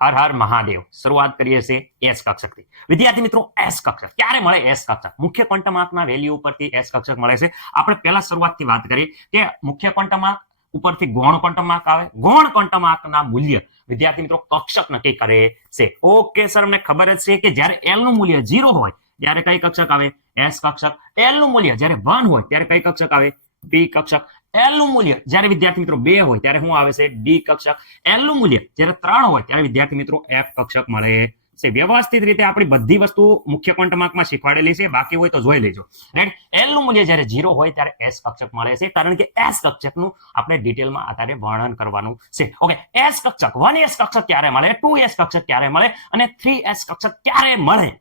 હર હર મહાદેવ. શરૂઆત કરીએ છીએ એસ કક્ષકથી. વિદ્યાર્થી મિત્રો, એસ કક્ષક ક્યારે મળે? એસ કક્ષક મુખ્ય ક્વોન્ટમાર્કના વેલ્યુ ઉપરથી એસ કક્ષક મળે છે. આપણે પહેલા શરૂઆતથી વાત કરી કે મુખ્ય ક્વોન્ટમાર્ક ઉપરથી ગૌણ ક્વોન્ટમાર્ક આવે. ગૌણ ક્વોન્ટમાર્કના મૂલ્ય વિદ્યાર્થી મિત્રો કક્ષક નક્કી કરે છે. ઓકે સર, અમને ખબર જ છે કે જ્યારે એલ નું મૂલ્ય 0 હોય ત્યારે કઈ કક્ષક આવે? એસ કક્ષક. એલ નું મૂલ્ય જ્યારે 1 હોય ત્યારે કઈ કક્ષક આવે? પી કક્ષક. એલ નું મૂલ્ય જ્યારે વિદ્યાર્થી મિત્રો 2 હોય ત્યારે શું આવે છે? ડી કક્ષક. એલ નું મૂલ્ય જ્યારે 3 હોય ત્યારે વિદ્યાર્થી મિત્રો એફ કક્ષક મળે છે. વ્યવસ્થિત રીતે આપણી બધી વસ્તુ મુખ્ય ક્વોન્ટમાર્કમાં શીખવાડેલી છે. બાકી હોય તો જોઈ લેજો. રાઈટ. એલ નું મૂલ્ય જ્યારે 0 હોય ત્યારે એસ કક્ષક મળે છે, કારણ કે એસ કક્ષકનું આપણે ડિટેલમાં આધારે વર્ણન કરવાનું છે. ઓકે, એસ કક્ષક 1s કક્ષક ક્યારે મળે, 2s કક્ષક ક્યારે મળે અને 3s કક્ષક ક્યારે મળે?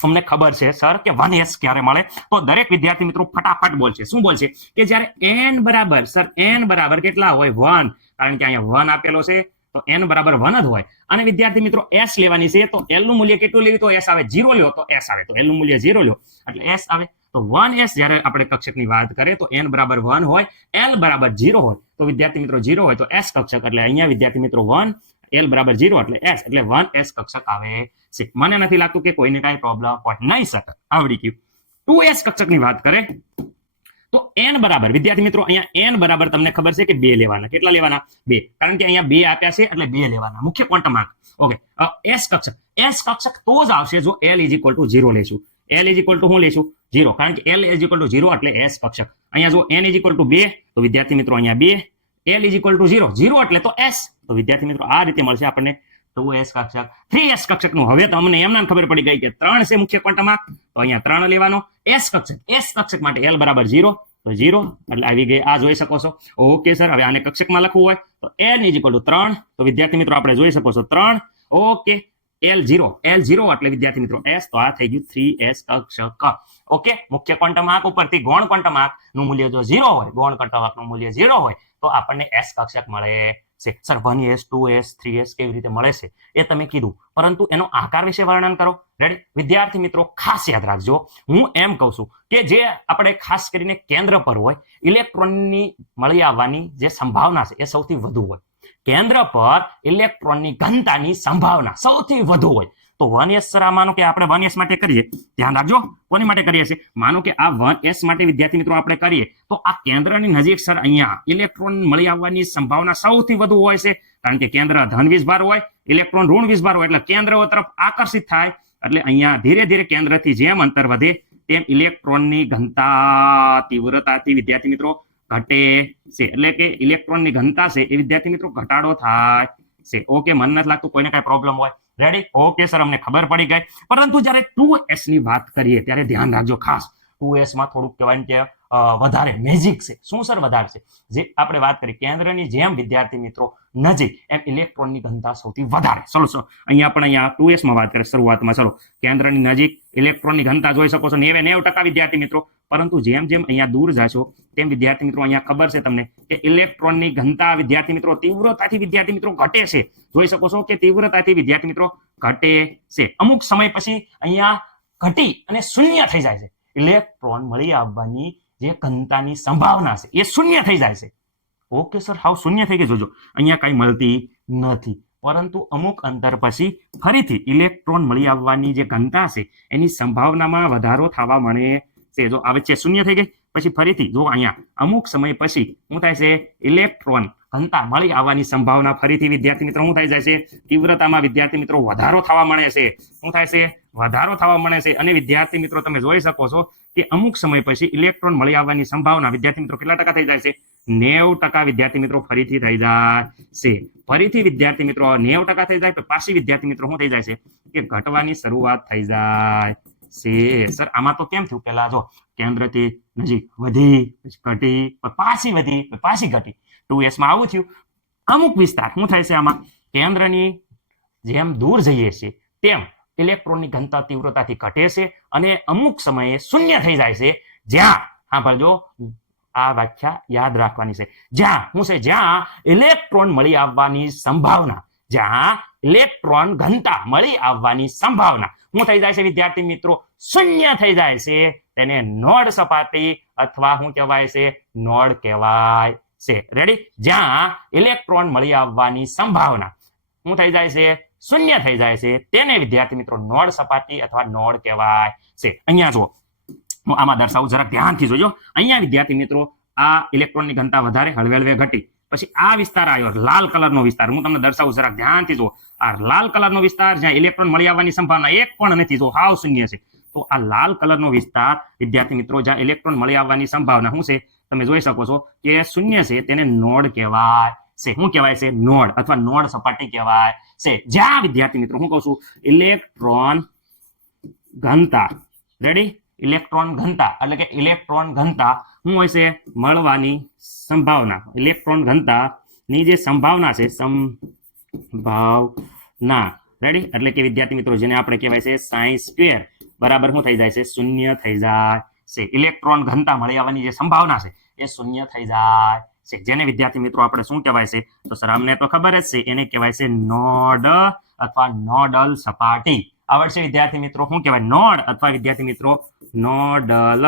તમને ખબર છે સર કે 1s ક્યારે મળે? તો દરેક વિદ્યાર્થી મિત્રો ફટાફટ બોલશે. શું બોલશે? કે જ્યારે n બરાબર, સર n બરાબર કેટલા હોય? 1. કારણ કે અહીંયા 1 આપેલો છે તો n બરાબર 1 જ હોય. અને વિદ્યાર્થી મિત્રો s લેવાની છે તો l નું મૂલ્ય કેટલું લેવું? તો s આવે. 0 લ્યો તો s આવે. તો l નું મૂલ્ય 0 લ્યો એટલે s આવે. તો 1s જ્યારે આપણે કક્ષકની વાત કરીએ તો n બરાબર 1 હોય, l બરાબર 0 હોય તો વિદ્યાર્થી મિત્રો 0 હોય તો s કક્ષક. એટલે અહીંયા વિદ્યાર્થી મિત્રો 1, l બરાબર 0 એટલે s, એટલે 1s કક્ષક આવે છે. મને નથી લાગતું કે કોઈને કાંઈ પ્રોબ્લેમ હોય. નહીં સર, આવડી ગયું. 2s કક્ષકની વાત કરે તો n બરાબર વિદ્યાર્થી મિત્રો અહીંયા n બરાબર તમને ખબર છે કે 2 લેવાના. કેટલા લેવાના? 2. કારણ કે અહીંયા 2 આપ્યા છે એટલે 2 લેવાના. મુખ્ય ક્વોન્ટમાર્ક. ઓકે, s કક્ષક. s કક્ષક તો જ આવશે જો l 0 લેશું. l શું લેશું? 0. કારણ કે l 0 એટલે s કક્ષક. અહીંયા જો n 2 તો વિદ્યાર્થી મિત્રો અહીંયા 2, l 0, 0 એટલે તો s. તો વિદ્યાર્થી મિત્રો આ રીતે મળશે આપણને 2s કક્ષક. 3s કક્ષકનું હવે તો અમને એમ ખબર પડી ગઈ કે 3 છે મુખ્ય ક્વોન્ટમાર્ક, તો અહીંયા 3 લેવાનો. s કક્ષક, s કક્ષક માટે l બરાબર 0 તો 0 એટલે આવી ગઈ. આ જોઈ શકો છો. ઓકે સર, હવે આને કક્ષકમાં લખવું હોય તો l 3 તો વિદ્યાર્થી મિત્રો આપણે જોઈ શકો છો 3. ઓકે, l0 એટલે વિદ્યાર્થી મિત્રો s, તો આ થઈ ગયું 3s કક્ષક. ઓકે, મુખ્ય ક્વોન્ટમાર્ક ઉપરથી ગૌણ ક્વોન્ટમાર્ક નું મૂલ્ય જો 0 હોય, ગૌણ ક્વોન્ટમાર્ક નું મૂલ્ય 0 હોય તો આપણને s કક્ષક મળે છે. સર 1s 2s 3s કેવી રીતે મળે છે એ તમે કીધું, પરંતુ એનો આકાર વિશે વર્ણન કરો. રેડી? વિદ્યાર્થી મિત્રો ખાસ યાદ રાખજો, હું એમ કહું છું કે જે આપણે ખાસ કરીને કેન્દ્ર પર હોય ઇલેક્ટ્રોનની મળી આવવાની જે સંભાવના છે એ સૌથી વધુ હોય. કેન્દ્ર પર ઇલેક્ટ્રોનની ઘનતાની સંભાવના સૌથી વધુ હોય. તો 1s સર, માનો કે આપણે 1s માટે કરીએ, ધ્યાન રાખજો કોની માટે કરીએ છીએ, માનો કે આ 1s માટે વિદ્યાર્થી મિત્રો આપણે કરીએ તો આ કેન્દ્રની નજીક સર અહીંયા ઇલેક્ટ્રોન મળી આવવાની સંભાવના સૌથી વધુ હોય છે. કારણ કે કેન્દ્ર ધન વીજભાર હોય, ઇલેક્ટ્રોન ઋણ વીજભાર હોય, એટલે કેન્દ્ર તરફ આકર્ષિત થાય. એટલે અહીંયા ધીરે ધીરે કેન્દ્રથી જેમ અંતર વધે તેમ ઇલેક્ટ્રોનની ઘનતા તીવ્રતાથી વિદ્યાર્થી મિત્રો ઘટે છે. એટલે કે ઇલેક્ટ્રોનની ઘનતા છે એ વિદ્યાર્થી મિત્રો ઘટાડો થાય છે. ઓકે, મને નથી લાગતું કોઈને કાંઈ પ્રોબ્લેમ હોય. રેડી? ઓકે સર, અમને ખબર પડી ગઈ. પરંતુ જ્યારે 2s ની વાત કરીએ ત્યારે ધ્યાન રાખજો ખાસ. 2s માં થોડુંક કહેવાય કે વધારે મેજિક છે. શું સર વધારે છે? જે આપણે વાત કરી કેન્દ્રની જેમ વિદ્યાર્થી મિત્રો નજીક એમ ઇલેક્ટ્રોનની ઘનતા સૌથી વધારે. ચલો અહીંયા 2s માં વાત કરીએ શરૂઆતમાં. ચલો, કેન્દ્રની નજીક ઇલેક્ટ્રોનની ઘનતા જોઈ શકો છો 90% વિદ્યાર્થી મિત્રો. પરંતુ જેમ જેમ અહીંયા દૂર જાશો તેમ વિદ્યાર્થી મિત્રો અહીંયા ખબર છે તમને કે ઇલેક્ટ્રોનની ઘનતા વિદ્યાર્થી મિત્રો તીવ્રતાથી વિદ્યાર્થી મિત્રો ઘટે છે. જોઈ શકો છો કે તીવ્રતાથી વિદ્યાર્થી મિત્રો ઘટે છે. અમુક સમય પછી અહીંયા ઘટી અને શૂન્ય થઈ જાય છે. ઇલેક્ટ્રોન મળી આવવાની જે ઘનતાની સંભાવના છે એ શૂન્ય થઈ જાય છે. ઓકે સર, હાવ શૂન્ય થઈ ગઈ. જોજો અહીંયા કઈ મળતી નથી, પરંતુ અમુક અંતર પછી ફરીથી ઇલેક્ટ્રોન મળી આવવાની જે ઘનતા છે એની સંભાવનામાં વધારો થવા મળે છે. જો આવે છે શૂન્ય થઈ ગઈ, પછી ફરીથી જો અહીંયા અમુક સમય પછી શું થાય છે? ઇલેક્ટ્રોન ઘનતા મળી આવવાની સંભાવના ફરીથી વિદ્યાર્થી મિત્રો શું થઈ જાય છે? તીવ્રતામાં વિદ્યાર્થી મિત્રો વધારો થવા મળે છે. શું થાય છે? વધારો થવા મળે છે. અને વિદ્યાર્થી મિત્રો તમે જોઈ શકો છો કે અમુક સમય પછી ઇલેક્ટ્રોન મળી આવવાની સંભાવના વિદ્યાર્થી મિત્રો કેટલા ટકા થઈ જાય છે? 90% વિદ્યાર્થી મિત્રો ફરીથી થઈ જાય છે. ફરીથી વિદ્યાર્થી મિત્રો 90% થઈ જાય તો પાછી વિદ્યાર્થી મિત્રો શું થઈ જાય છે? કે ઘટવાની શરૂઆત થઈ જાય છે. સર આમાં તો કેમ થયું? પેલા જો કેન્દ્રથી નજીક વધી, ઘટી, પાછી વધી, પાછી ઘટી. 2s માં આવું થયું. અમુક વિસ્તાર શું થાય છે આમાં? કેન્દ્રની જેમ દૂર જઈએ છીએ તેમ ઇલેક્ટ્રોનની ઘનતા તીવ્રતાથી ઘટે છે અને અમુક સમયે શૂન્ય થઈ જાય છે. જ્યાં સાંભળજો, આ વ્યાખ્યા યાદ રાખવાની છે. જ્યાં ઇલેક્ટ્રોન મળી આવવાની સંભાવના, જ્યાં ઇલેક્ટ્રોન ઘનતા મળી આવવાની સંભાવના શું થઈ જાય છે વિદ્યાર્થી મિત્રો? શૂન્ય થઈ જાય છે. તેને નોડ સપાટી અથવા શું કહેવાય છે? નોડ કહેવાય છે. રેડી? જ્યાં ઇલેક્ટ્રોન મળી આવવાની સંભાવના શું થઈ જાય છે? શૂન્ય થઈ જાય છે તેને વિદ્યાર્થી મિત્રો નોડ સપાટી અથવા નોડ કહેવાય છે. અહીંયા જો હું આમાં દર્શાવું, જરાક ધ્યાનથી જોજો. અહીંયા વિદ્યાર્થી મિત્રો આ ઇલેક્ટ્રોનની ઘનતા વધારે હળવે હળવે ઘટી, પછી આ વિસ્તાર આવ્યો લાલ કલરનો વિસ્તાર. હું તમને દર્શાવું, જરાક ધ્યાનથી જો. આ લાલ કલરનો વિસ્તાર જ્યાં ઇલેક્ટ્રોન મળી આવવાની સંભાવના એક પણ નથી, જો હાવ શૂન્ય છે. તો આ લાલ કલરનો વિસ્તાર વિદ્યાર્થી મિત્રો જ્યાં ઇલેક્ટ્રોન મળી આવવાની સંભાવના શું છે તમે જોઈ શકો છો કે શૂન્ય છે, તેને નોડ કહેવાય છે. શું કહેવાય છે? નોડ અથવા નોડ સપાટી કહેવાય છે. જ્યાં વિદ્યાર્થી મિત્રો હું કહું છું ઇલેક્ટ્રોન ઘનતા, રેડી, ઇલેક્ટ્રોન ઘનતા એટલે કે ઇલેક્ટ્રોન ઘનતા શું હોય છે? મળવાની સંભાવના. ઇલેક્ટ્રોન ઘનતા ની જે સંભાવના છે, સંભાવના, રેડી, એટલે કે વિદ્યાર્થી મિત્રો જેને આપણે કહેવાય છે સાઈ સ્ક્વેર બરાબર શું થઈ જાય છે? શૂન્ય થઈ જાય છે. ઇલેક્ટ્રોન ઘનતા મળી આવવાની જે સંભાવના છે એ શૂન્ય થઈ જાય છે. જેને વિદ્યાર્થી મિત્રો આપણે શું કહેવાય છે? તો સર અમને તો ખબર જ છે, એને કહેવાય છે નોડ અથવા નોડલ સપાટી. આવડશે વિદ્યાર્થી મિત્રો? શું કહેવાય? નોડ અથવા વિદ્યાર્થી મિત્રો નોડલ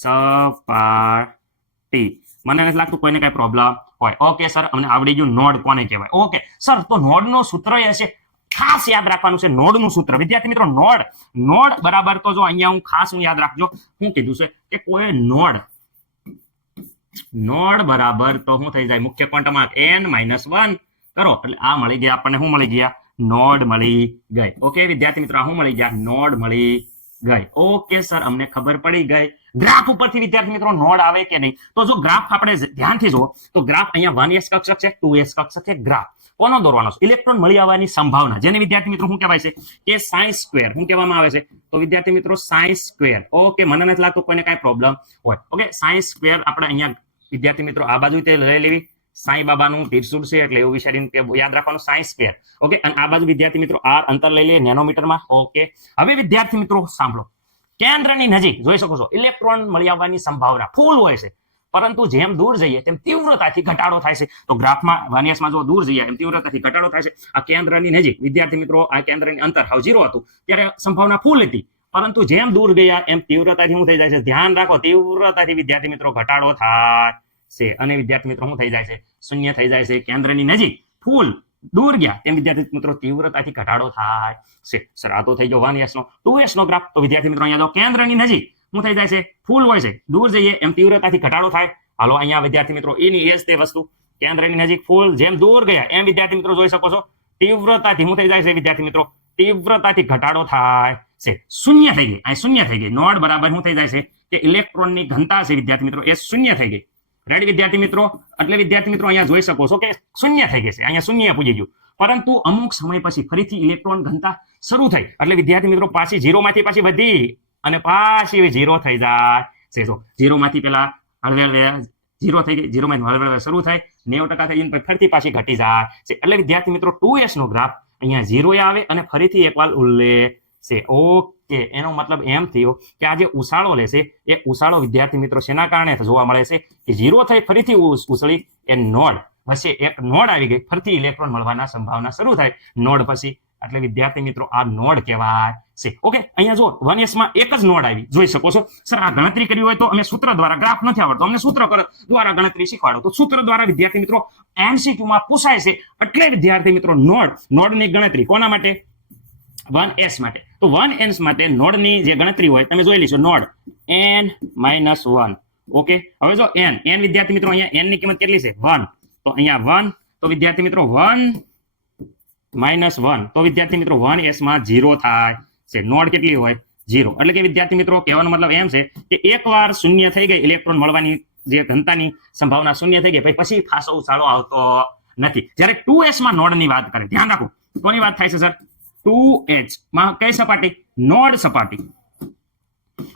સપાટી. મને નથી લાગતું કોઈને કઈ પ્રોબ્લેમ હોય. ઓકે સર, અમને આવડી ગયું નોડ કોને કહેવાય. ઓકે સર, તો નોડનું સૂત્ર એ છે, ખાસ યાદ રાખવાનું છે નોડનું સૂત્ર. વિદ્યાર્થી મિત્રો નોડ બરાબર, તો જો અહીંયા હું ખાસ યાદ રાખજો, શું કીધું છે કે કોઈ નોડ બરાબર તો શું થઈ જાય? મુખ્ય ક્વોન્ટમાં n-1 કરો એટલે આ મળી ગયા આપણને. શું મળી ગયા? નોડ મળી ગઈ. ઓકે વિદ્યાર્થી મિત્રો, શું મળી ગયા? નોડ મળી ગઈ. ઓકે સર, અમને ખબર પડી ગઈ. ગ્રાફ ઉપરથી વિદ્યાર્થી મિત્રો નોડ આવે કે નહીં? તો જો ગ્રાફ આપણે ધ્યાનથી જુઓ તો ગ્રાફ અહીંયા 1s કક્ષક છે, 2s કક્ષક છે. ગ્રાફ કોનો દોરવાનો છે? ઇલેક્ટ્રોન મળી આવવાની સંભાવના, જેને વિદ્યાર્થી મિત્રો શું કહેવાય છે કે સાઈ સ્ક્વેર. શું કહેવામાં આવે છે? તો વિદ્યાર્થી મિત્રો સાઈ સ્ક્વેર. ઓકે, મને નથી લાગતું કોઈને કઈ પ્રોબ્લેમ હોય. ઓકે, સાઈ સ્ક્વેર આપણે અહીંયા વિદ્યાર્થી મિત્રો આ બાજુ તે લઈ લેવી. સાઈ બાબાનું ત્રિશુળ છે એટલે એવું વિચારીને યાદ રાખવાનું સાઈ સ્ક્વેર. ઓકે, અને આ બાજુ વિદ્યાર્થી મિત્રો આર અંતર લઈ લઈએ નેનોમીટરમાં. ઓકે, હવે વિદ્યાર્થી મિત્રો સાંભળો, કેન્દ્રની નજીક જોઈ શકો છો ઇલેક્ટ્રોન મળી આવવાની સંભાવના ફૂલ હોય છે, પરંતુ જેમ દૂર જઈએ તેમ તીવ્રતાથી ઘટાડો થાય છે. તો ગ્રાફમાં 1s માં જો દૂર જઈએ એમ તીવ્રતાથી ઘટાડો થાય છે. આ કેન્દ્રની નજીક વિદ્યાર્થી મિત્રો આ કેન્દ્રની અંતર હાવ 0 હતું ત્યારે સંભાવના ફૂલ હતી, પરંતુ જેમ દૂર ગયા એમ તીવ્રતાથી શું થઈ જાય છે? ધ્યાન રાખો, તીવ્રતાથી વિદ્યાર્થી મિત્રો ઘટાડો થાય છે અને વિદ્યાર્થી મિત્રો શું થઈ જાય છે? શૂન્ય થઈ જાય છે. કેન્દ્રની નજીક ફૂલ, દૂર ગયા તેમ વિદ્યાર્થી મિત્રો તીવ્રતાથી ઘટાડો થાય છે. સર આ તો થઈ ગયો 1s નો. 2s નો ગ્રાફ તો વિદ્યાર્થી મિત્રો અહીંયા જો કેન્દ્રની નજીક શું થઈ જાય છે? ફૂલ હોય છે, દૂર જઈએ એમ તીવ્રતાથી ઘટાડો થાય. હાલો અહીંયા વિદ્યાર્થી મિત્રો એની એ જ તે વસ્તુ, કેન્દ્રની નજીક ફૂલ, જેમ દૂર ગયા એમ વિદ્યાર્થી મિત્રો જોઈ શકો છો તીવ્રતાથી શું થઈ જાય છે? વિદ્યાર્થી મિત્રો તીવ્રતાથી ઘટાડો થાય છે. શૂન્ય થઈ ગઈ, અહીં શૂન્ય થઈ ગઈ. નોડ બરાબર શું થઈ જાય છે કે ઇલેક્ટ્રોનની ઘનતા છે વિદ્યાર્થી મિત્રો એ શૂન્ય થઈ ગઈ. રેડી વિદ્યાર્થી મિત્રો? એટલે વિદ્યાર્થી મિત્રો અહીંયા જોઈ શકો છો કે શૂન્ય થઈ ગઈ છે, અહીંયા શૂન્ય પૂજી ગયું. પરંતુ અમુક સમય પછી ફરીથી ઇલેક્ટ્રોન ઘનતા શરૂ થઈ એટલે વિદ્યાર્થી મિત્રો પાછી 0 માંથી પાછી વધી અને પાછી 0 થઈ જાય છે. જો 0 માંથી પેલા હળવે હળવે 0 થઈ ગઈ, 0 માંથી હળવે હળવે શરૂ થાય, 90% થઈ જઈને ફરીથી પાછી ઘટી જાય છે. એટલે વિદ્યાર્થી મિત્રો 2s નો ગ્રાફ અહીંયા 0 આવે અને ફરીથી એકવાર ઉલ્લે છે. ઓકે, એનો મતલબ એમ થયો કે આ જે ઉછાળો લેશે એ ઉછાળો વિદ્યાર્થી મિત્રો શેના કારણે જોવા મળે છે કે 0 થઈ ફરીથી ઉછળી એ નોડ પછી એક નોડ આવી ગઈ, ફરીથી ઇલેક્ટ્રોન મળવાના સંભાવના શરૂ થાય નોડ પછી. એટલે વિદ્યાર્થી મિત્રો આ નોડ કહેવાય છે. ઓકે, અહીંયા જો 1s માં એક જ નોડ આવી, જોઈ શકો છો. સર આ ગણતરી કરી હોય તો અમે સૂત્ર દ્વારા, ગ્રાફ નથી આવડતો, અમને સૂત્ર દ્વારા ગણતરી શીખવાડો. તો સૂત્ર દ્વારા વિદ્યાર્થી મિત્રો MCQ માં પૂછાય છે. એટલે વિદ્યાર્થી મિત્રો નોડની ગણતરી કોના માટે? 1s માટે. તો 1s માટે નોડની જે ગણતરી હોય તમે જોઈ લેશો, નોડ n-1. ઓકે, હવે જો n વિદ્યાર્થી મિત્રો અહીંયા n ની કિંમત કેટલી છે? 1. તો અહીંયા 1, તો વિદ્યાર્થી મિત્રો 1 -1, તો વિદ્યાર્થી મિત્રો 1s માં 0 થાય છે. નોડ કેટલી હોય? 0. એટલે કે વિદ્યાર્થી મિત્રો કહેવાનો મતલબ એમ છે કે એકવાર શૂન્ય થઈ ગઈ ઇલેક્ટ્રોન મળવાની જે ઘનતાની સંભાવના શૂન્ય થઈ ગઈ પછી પાછો ઉછાળો આવતો નથી. જ્યારે 2s માં નોડની વાત કરે, ધ્યાન રાખો કોની વાત થાય છે સર? 2h માં કઈ સપાટી? નોડ સપાટી.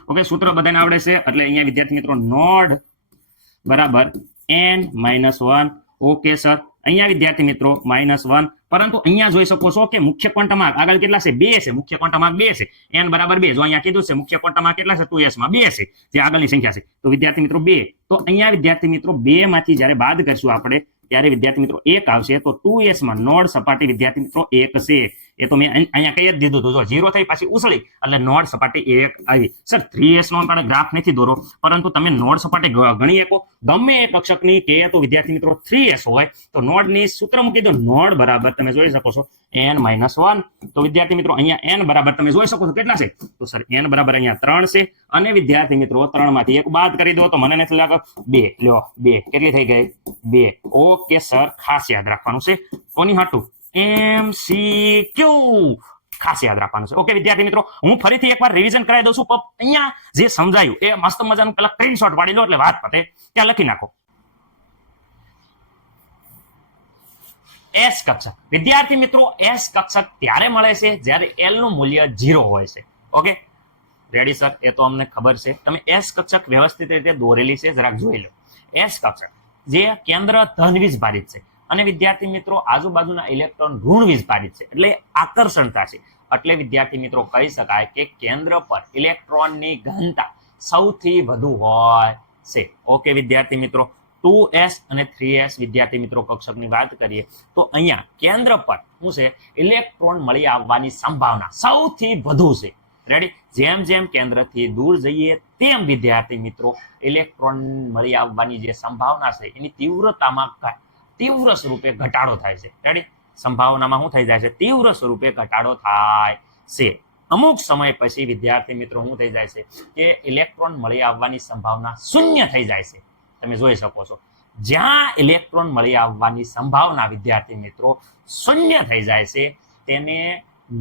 ઓકે, સૂત્ર બધાને આવડે છે એટલે અહીંયા વિદ્યાર્થી મિત્રો નોડ બરાબર n-1. ઓકે સર, અહીંયા વિદ્યાર્થી મિત્રો -1, પરંતુ અહીંયા જોઈ શકો છો કે મુખ્ય ક્વોન્ટમાર્ક આગળ કેટલા છે? 2 છે. મુખ્ય ક્વોન્ટમાર્ક 2 છે, n બરાબર 2. જો અહીંયા કીધું છે મુખ્ય ક્વોન્ટમાર્ક કેટલા છે? 2s માં 2 છે, જે આગળની સંખ્યા છે. તો વિદ્યાર્થી મિત્રો 2, તો અહીંયા વિદ્યાર્થી મિત્રો 2 માંથી જ્યારે બાદ કરશું આપણે ત્યારે વિદ્યાર્થી મિત્રો 1 આવશે. તો 2s માં નોડ સપાટી વિદ્યાર્થી મિત્રો 1 છે. એ તો મેં અહીંયા કહી જ દીધું હતું. જો 0 થઈ પાછી ઉછળી એટલે નોડ સપાટી 1 આવી. સર 3s નો આપણે ગ્રાફ નથી દોરો, પરંતુ તમે નોડ સપાટી ગણી શકો. ગમે એક કક્ષકની કે તો વિદ્યાર્થી મિત્રો 3s હોય તો નોડની સૂત્ર મૂકી દો. નોડ બરાબર તમે જોઈ શકો છો n-1. તો વિદ્યાર્થી મિત્રો અહીંયા n બરાબર તમે જોઈ શકો છો કેટલા છે? તો સર n બરાબર અહીંયા 3 છે. અને વિદ્યાર્થી મિત્રો 3 માંથી 1 બાદ કરી દો તો મને નથી લાગે 2. લ્યો 2 કેટલી થઈ ગઈ? 2. ઓકે સર, ખાસ યાદ રાખવાનું છે. કોની હાટું? MCQ ખાસ યાદ રાખવાનું છે. ઓકે વિદ્યાર્થી મિત્રો, હું ફરીથી એકવાર રિવિઝન કરાવી દઉં છું. અહીંયા જે સમજાયું એ મસ્ત મજાનું પેલા સ્ક્રીનશોટ પાડી લો એટલે વાત પતે. ત્યાં લખી નાખો S કક્ષક. વિદ્યાર્થી મિત્રો S કક્ષક ત્યારે મળે છે જ્યારે L નું મૂલ્ય 0 હોય છે. ઓકે રેડી સર, એ તો અમને ખબર છે. તમે S કક્ષક વ્યવસ્થિત રીતે દોરેલી છે, જરાક જોઈ લો. S કક્ષક જે કેન્દ્ર ધન વીજભારિત છે અને વિદ્યાર્થી મિત્રો આજુબાજુના ઇલેક્ટ્રોન ઋણ વીજભારિત છે, એટલે આકર્ષણતા છે. એટલે વિદ્યાર્થી મિત્રો કહી શકાય કે કેન્દ્ર પર ઇલેક્ટ્રોનની ઘનતા સૌથી વધુ હોય છે. ઓકે વિદ્યાર્થી મિત્રો, 2s અને 3s વિદ્યાર્થી મિત્રો કક્ષકની વાત કરીએ તો અહીંયા કેન્દ્ર પર શું છે? ઇલેક્ટ્રોન મળી આવવાની સંભાવના સૌથી વધુ છે. રેડી? જેમ જેમ કેન્દ્રથી દૂર જઈએ તેમ વિદ્યાર્થી મિત્રો ઇલેક્ટ્રોન મળી આવવાની જે સંભાવના છે એની તીવ્રતામાં તીવ્ર સ્વરૂપે ઘટાડો થાય છે. રેડી? સંભાવનામાં શું થઈ જાય છે? તીવ્ર સ્વરૂપે ઘટાડો થાય છે. અમુક સમય પછી વિદ્યાર્થી મિત્રો શું થઈ જાય છે કે ઇલેક્ટ્રોન મળી આવવાની સંભાવના શૂન્ય થઈ જાય છે. તમે જોઈ શકો છો જ્યાં ઇલેક્ટ્રોન મળી આવવાની સંભાવના વિદ્યાર્થી મિત્રો શૂન્ય થઈ જાય છે તેને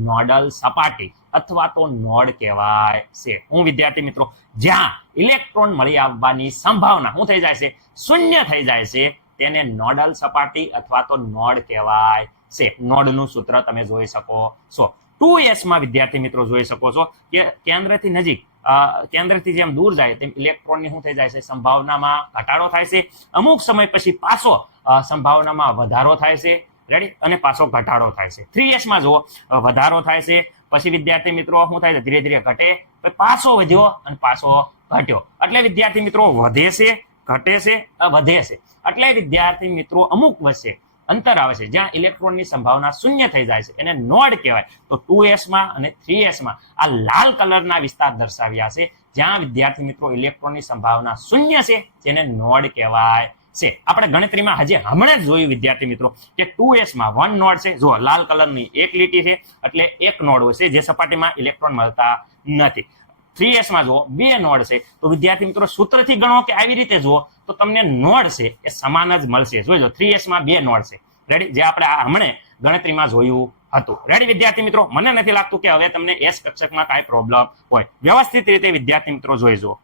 નોડલ સપાટી અથવા તો નોડ કહેવાય છે. હું વિદ્યાર્થી મિત્રો જ્યાં ઇલેક્ટ્રોન મળી આવવાની સંભાવના શું થઈ જાય છે? શૂન્ય થઈ જાય છે તેને નોડલ સપાટી અથવા તો નોડ કહેવાય છે. નોડનું સૂત્ર તમે જોઈ શકો છો. 2s માં વિદ્યાર્થી મિત્રો જોઈ શકો છો કે કેન્દ્રથી નજીક કેન્દ્રથી જેમ દૂર જાય તેમ ઇલેક્ટ્રોનની શું થઈ જાય છે? સંભાવનામાં ઘટાડો થાય છે. અમુક સમય પછી પાછો સંભાવનામાં વધારો થાય છે. રેડી? અને પાછો ઘટાડો થાય છે. 3s માં જુઓ વધારો થાય છે, પછી વિદ્યાર્થી મિત્રો શું થાય છે? ધીરે ધીરે ઘટે, પાછો વધ્યો અને પાછો ઘટ્યો. એટલે વિદ્યાર્થી મિત્રો વધે છે, ઘટે છે, વધે છે. એટલે વિદ્યાર્થી મિત્રો અમુક વચ્ચે અંતર આવે છે જ્યાં ઇલેક્ટ્રોનની સંભાવના શૂન્ય થઈ જાય છે એને નોડ કહેવાય. તો 2s માં અને 3s માં આ લાલ કલરના વિસ્તાર દર્શાવ્યા છે જ્યાં વિદ્યાર્થી મિત્રો ઇલેક્ટ્રોનની સંભાવના શૂન્ય છે જેને નોડ કહેવાય છે. આપણે ગણતરીમાં હજી હમણાં જ જોયું વિદ્યાર્થી મિત્રો કે 2s માં 1 નોડ છે. જો લાલ કલરની એક લીટી છે એટલે એક નોડ હોય છે જે સપાટીમાં ઇલેક્ટ્રોન મળતા નથી. 3s માં જુઓ 2 નોડ છે. તો વિદ્યાર્થી મિત્રો સૂત્રથી ગણો કે આવી રીતે જુઓ તો તમને નોડ છે એ સમાન જ મળશે. જોઈજો 3s માં 2 નોડ છે. રેડી? જે આપણે હમણાં ગણતરીમાં જોયું હતું. રેડી વિદ્યાર્થી મિત્રો? મને નથી લાગતું કે હવે તમને S કક્ષકમાં કાંઈ પ્રોબ્લેમ હોય. વ્યવસ્થિત રીતે વિદ્યાર્થી મિત્રો જોઈજો.